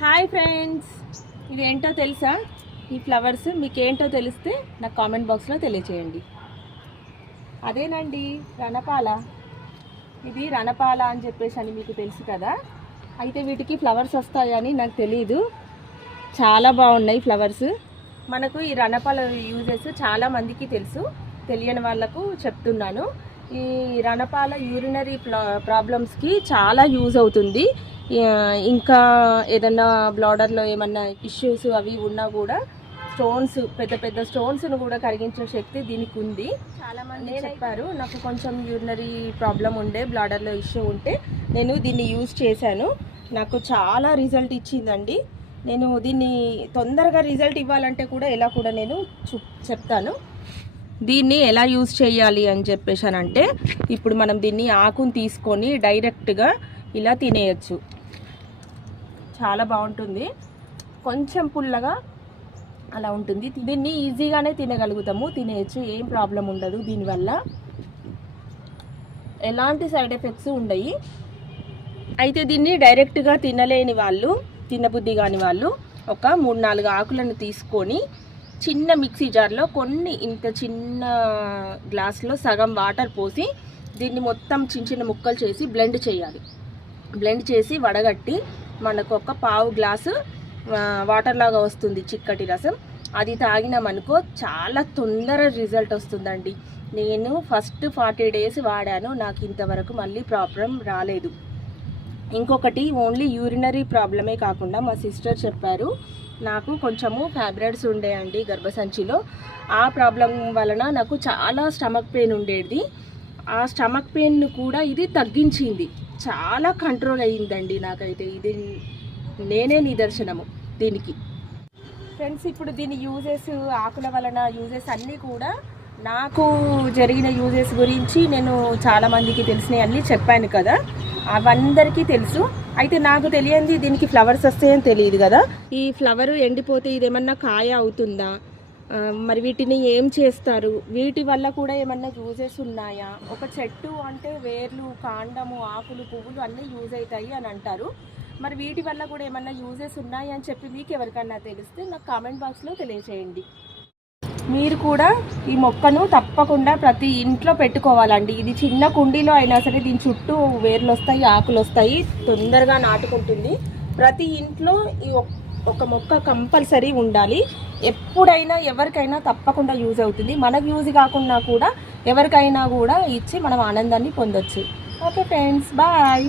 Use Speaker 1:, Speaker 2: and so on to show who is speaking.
Speaker 1: Hi friends ఇది ఏంటో తెలుసా? ఈ ఫ్లవర్స్ మీకు ఏంటో తెలిస్తే నాకు కామెంట్ బాక్స్లో తెలియచేయండి. అదేనండి రణపాల. ఇది రణపాల అని చెప్పేసి అని మీకు తెలుసు కదా? అయితే వీటికి ఫ్లవర్స్ వస్తాయని నాకు తెలియదు చాలా బాగున్నాయి ఫ్లవర్స్ మనకు ఈ రణపాల యూజెస్ చాలా మందికి తెలుసు. తెలియని వాళ్ళకు చెప్తున్నాను. ఈ రణపాల యూరినరీ ప్రాబ్లమ్స్కి చాలా యూజ్ అవుతుంది. ఇంకా ఏదన్నా బ్లాడర్లో ఏమన్నా ఇష్యూస్ అవి ఉన్నా కూడా స్టోన్స్ పెద్ద పెద్ద స్టోన్స్ను కూడా కరిగించే శక్తి దీనికి ఉంది. చాలా మంది చెప్పారు నాకు కొంచెం యూరినరీ ప్రాబ్లం ఉండే బ్లాడర్లో ఇష్యూ ఉంటే నేను దీన్ని యూజ్ చేశాను. నాకు చాలా రిజల్ట్ ఇచ్చిందండి. నేను దీన్ని తొందరగా రిజల్ట్ ఇవ్వాలంటే కూడా ఎలా కూడా నేను చెప్తాను. దీన్ని ఎలా యూజ్ చేయాలి అని చెప్పేసి అంటే ఇప్పుడు మనం దీన్ని ఆకుని తీసుకొని డైరెక్ట్గా ఇలా తినేయచ్చు. చాలా బాగుంటుంది. కొంచెం పుల్లగా అలా ఉంటుంది. దీన్ని ఈజీగానే తినగలుగుతాము. తినేయచ్చు ఏం ప్రాబ్లం ఉండదు దీనివల్ల. ఎలాంటి సైడ్ ఎఫెక్ట్స్ ఉండయి. అయితే దీన్ని డైరెక్ట్గా తినలేని వాళ్ళు తినబుద్ధి కాని వాళ్ళు ఒక మూడు నాలుగు ఆకులను తీసుకొని చిన్న మిక్సీ జార్లో కొన్ని ఇంత చిన్న గ్లాస్లో సగం వాటర్ పోసి దీన్ని మొత్తం చిన్న చిన్న ముక్కలు చేసి బ్లెండ్ చేయాలి. బ్లెండ్ చేసి వడగట్టి మనకు ఒక పావు గ్లాసు వాటర్ లాగా వస్తుంది చిక్కటి రసం. అది తాగినామనుకో చాలా తొందర రిజల్ట్ వస్తుందండి. నేను ఫస్ట్ ఫార్టీ డేస్ వాడాను నాకు ఇంతవరకు మళ్ళీ ప్రాబ్లం రాలేదు. ఇంకొకటి ఓన్లీ యూరినరీ ప్రాబ్లమే కాకుండా మా సిస్టర్ చెప్పారు నాకు కొంచెము ఫ్యాబ్రాయిడ్స్ ఉండేయండి గర్భసంచిలో. ఆ ప్రాబ్లం వలన నాకు చాలా స్టమక్ పెయిన్ ఉండేది. ఆ స్టమక్ పెయిన్ను కూడా ఇది తగ్గించింది. చాలా కంట్రోల్ అయ్యిందండి నాకైతే. ఇది నేనే నిదర్శనము దీనికి. ఫ్రెండ్స్ ఇప్పుడు దీని యూజెస్ ఆకుల వలన యూజెస్ అన్నీ కూడా నాకు జరిగిన యూజెస్ గురించి నేను చాలామందికి తెలిసినవి అన్నీ చెప్పాను కదా. అవందరికీ తెలుసు. అయితే నాకు తెలియంది దీనికి ఫ్లవర్స్ వస్తాయని తెలియదు కదా. ఈ ఫ్లవర్ ఎండిపోతే ఇదేమన్నా కాయ అవుతుందా? మరి వీటిని ఏం చేస్తారు? వీటి వల్ల కూడా ఏమన్నా యూజెస్ ఉన్నాయా? ఒక చెట్టు అంటే వేర్లు కాండము ఆకులు పువ్వులు అన్నీ యూజ్ అవుతాయి అని అంటారు. మరి వీటి వల్ల కూడా ఏమన్నా యూజెస్ ఉన్నాయి అని చెప్పి మీకు ఎవరికన్నా తెలిస్తే నాకు కామెంట్ బాక్స్లో తెలియజేయండి మీరు కూడా ఈ మొక్కను తప్పకుండా ప్రతి ఇంట్లో పెట్టుకోవాలండి. ఇది చిన్న కుండీలో అయినా సరే దీని చుట్టూ వేర్లు వస్తాయి ఆకులు వస్తాయి తొందరగా నాటుకుంటుంది. ప్రతి ఇంట్లో ఈ ఒక్క ఒక మొక్క కంపల్సరీ ఉండాలి. ఎప్పుడైనా ఎవరికైనా తప్పకుండా యూజ్ అవుతుంది. మనకు యూజ్ కాకుండా కూడా ఎవరికైనా కూడా ఇచ్చి మనం ఆనందాన్ని పొందొచ్చు. Okay friends bye.